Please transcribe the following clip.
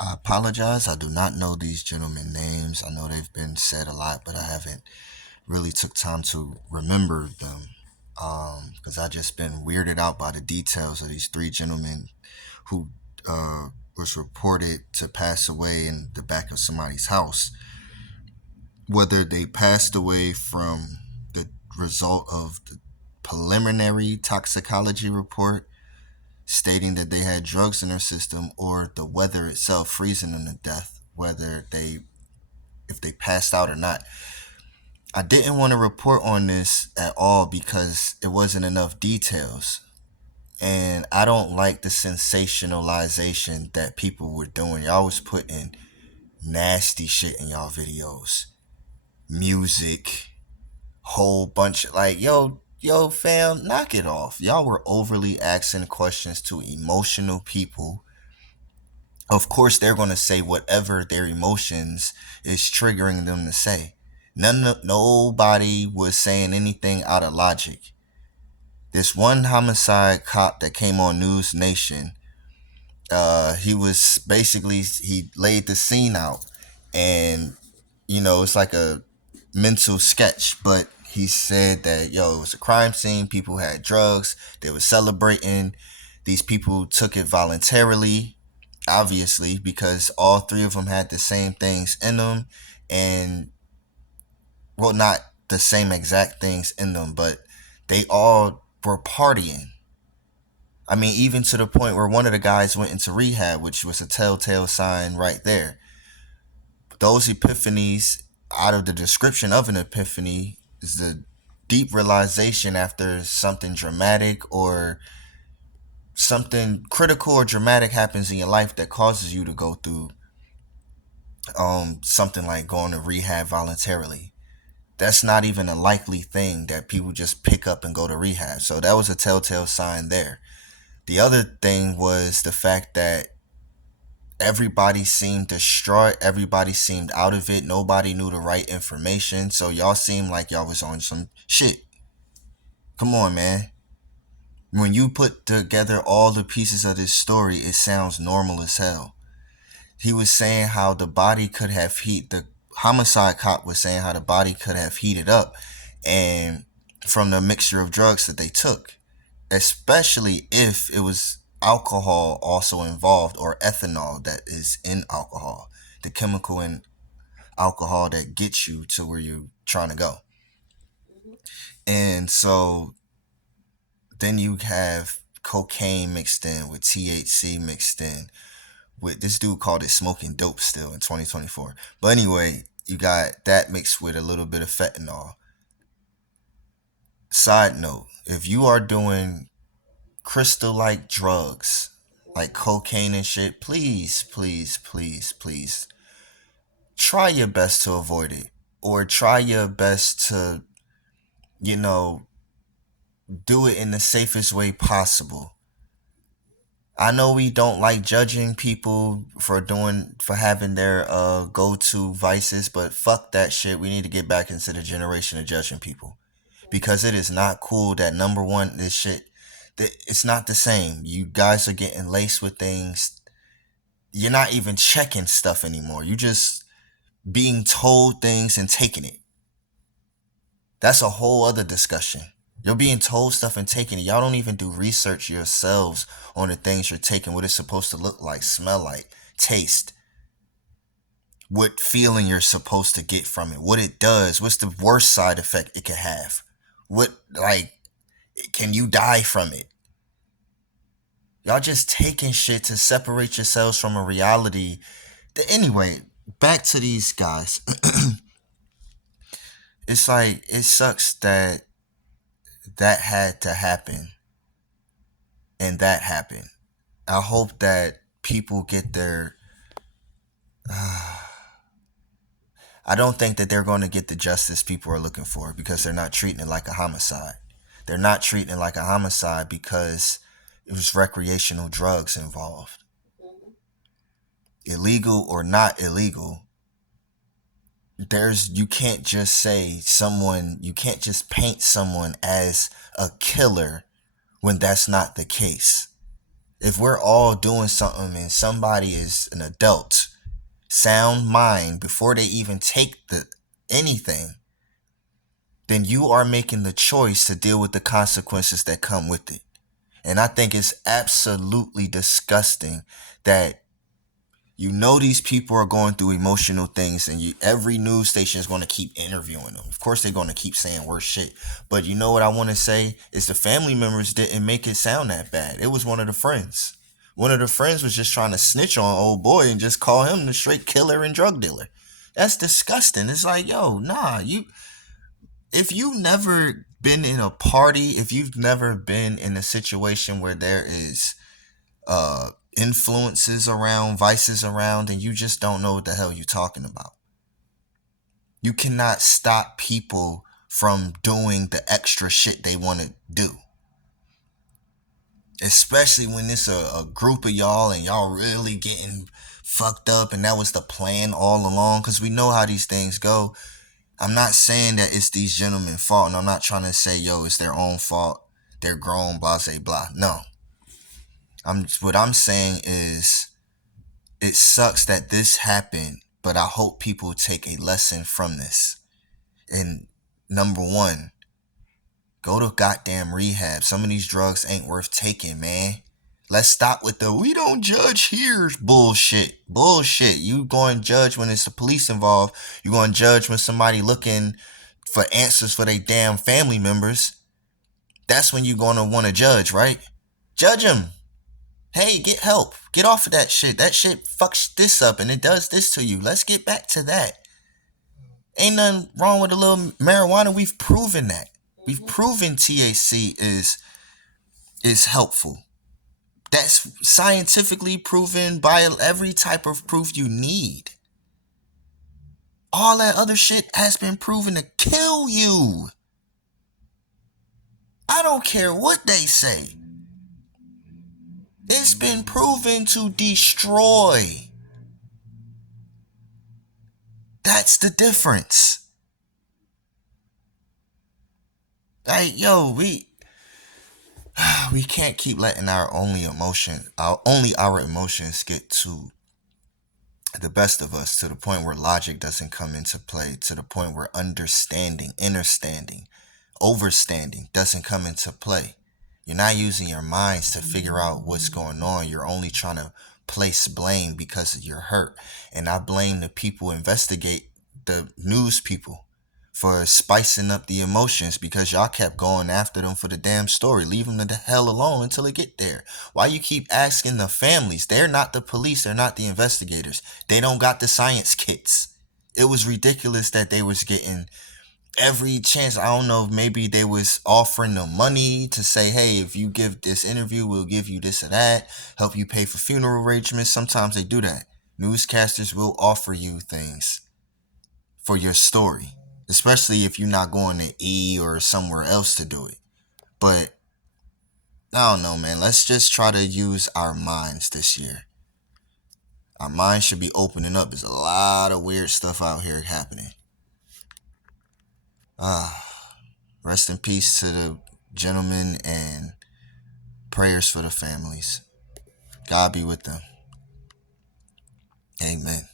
I apologize. I do not know these gentlemen names. I know they've been said a lot, but I haven't really took time to remember them. Because I just been weirded out by the details of these three gentlemen who was reported to pass away in the back of somebody's house. Whether they passed away from the result of the preliminary toxicology report stating that they had drugs in their system, or the weather itself freezing them to death, whether they if they passed out or not. I didn't want to report on this at all because it wasn't enough details. And I don't like the sensationalization that people were doing. Y'all was putting nasty shit in y'all videos. Music, whole bunch of like, yo, fam, knock it off. Y'all were overly asking questions to emotional people. Of course, they're going to say whatever their emotions is triggering them to say. Nobody was saying anything out of logic. This one homicide cop that came on News Nation, he was basically he laid the scene out, and it's like a mental sketch. But he said that it was a crime scene. People had drugs. They were celebrating. These people took it voluntarily, obviously, because all three of them had the same things in them, and well, not the same exact things in them, but they all were partying. I mean, even to the point where one of the guys went into rehab, which was a telltale sign right there. Those epiphanies, out of the description of an epiphany, is the deep realization after something dramatic or something critical or dramatic happens in your life that causes you to go through something like going to rehab voluntarily. That's not even a likely thing that people just pick up and go to rehab. So that was a telltale sign there. The other thing was the fact that everybody seemed distraught. Everybody seemed out of it. Nobody knew the right information. So y'all seemed like y'all was on some shit. Come on, man. When you put together all the pieces of this story, it sounds normal as hell. He was saying how the body could have heat. The homicide cop was saying how the body could have heated up, and from the mixture of drugs that they took, especially if it was alcohol also involved, or ethanol that is in alcohol, the chemical in alcohol that gets you to where you're trying to go. And so then you have cocaine mixed in with THC mixed in with this dude called it smoking dope still in 2024. But anyway, you got that mixed with a little bit of fentanyl. Side note, if you are doing crystal like drugs like cocaine and shit, please, please, please, please try your best to avoid it, or try your best to, you know, do it in the safest way possible. I know we don't like judging people for having their go-to vices, but fuck that shit. We need to get back into the generation of judging people, because it is not cool that, number one, this shit, it's not the same. You guys are getting laced with things. You're not even checking stuff anymore. You just being told things and taking it. That's a whole other discussion. You're being told stuff and taking it. Y'all don't even do research yourselves on the things you're taking, what it's supposed to look like, smell like, taste, what feeling you're supposed to get from it, what it does, what's the worst side effect it could have, what, like, can you die from it? Y'all just taking shit to separate yourselves from a reality. Anyway, back to these guys. It's like, it sucks that that had to happen and that happened. I hope that people get their. I don't think that they're going to get the justice people are looking for, because they're not treating it like a homicide. They're not treating it like a homicide because it was recreational drugs involved. Illegal or not illegal, you can't just say someone, you can't just paint someone as a killer when that's not the case. If we're all doing something and somebody is an adult, sound mind, before they even take the anything, then you are making the choice to deal with the consequences that come with it. And I think it's absolutely disgusting that these people are going through emotional things, and every news station is going to keep interviewing them. Of course, they're going to keep saying worse shit. But you know what I want to say is the family members didn't make it sound that bad. It was one of the friends. One of the friends was just trying to snitch on old boy and just call him the straight killer and drug dealer. That's disgusting. It's like, yo, nah, if you've never been in a party, if you've never been in a situation where there is influences around, vices around, and you just don't know what the hell you're talking about. You cannot stop people from doing the extra shit they want to do. Especially when it's a group of y'all and y'all really getting fucked up, and that was the plan all along, because we know how these things go. I'm not saying that it's these gentlemen's fault, and I'm not trying to say, yo, it's their own fault. They're grown, blah, say, blah. No. What I'm saying is, it sucks that this happened, but I hope people take a lesson from this. And number one, go to goddamn rehab. Some of these drugs ain't worth taking, man. Let's stop with the we don't judge here bullshit. Bullshit. You going to judge when it's the police involved. You going to judge when somebody looking for answers for their damn family members. That's when you going to want to judge, right? Judge them. Hey, get help. Get off of that shit. That shit fucks this up and it does this to you. Let's get back to that. Ain't nothing wrong with a little marijuana. We've proven that. We've proven THC is helpful. That's scientifically proven by every type of proof you need. All that other shit has been proven to kill you. I don't care what they say. It's been proven to destroy. That's the difference. Like, yo, we can't keep letting our emotions get to the best of us, to the point where logic doesn't come into play, to the point where understanding, overstanding doesn't come into play. You're not using your minds to figure out what's going on. You're only trying to place blame because you're hurt. And I blame the people investigate, the news people, for spicing up the emotions, because y'all kept going after them for the damn story. Leave them the hell alone until it get there. Why you keep asking the families? They're not the police. They're not the investigators. They don't got the science kits. It was ridiculous that they was getting every chance. I don't know if maybe they was offering them money to say, hey, if you give this interview, we'll give you this or that, help you pay for funeral arrangements. Sometimes they do that. Newscasters will offer you things for your story, especially if you're not going to E or somewhere else to do it. But I don't know, man. Let's just try to use our minds this year. Our minds should be opening up. There's a lot of weird stuff out here happening. Rest in peace to the gentlemen, and prayers for the families. God be with them. Amen.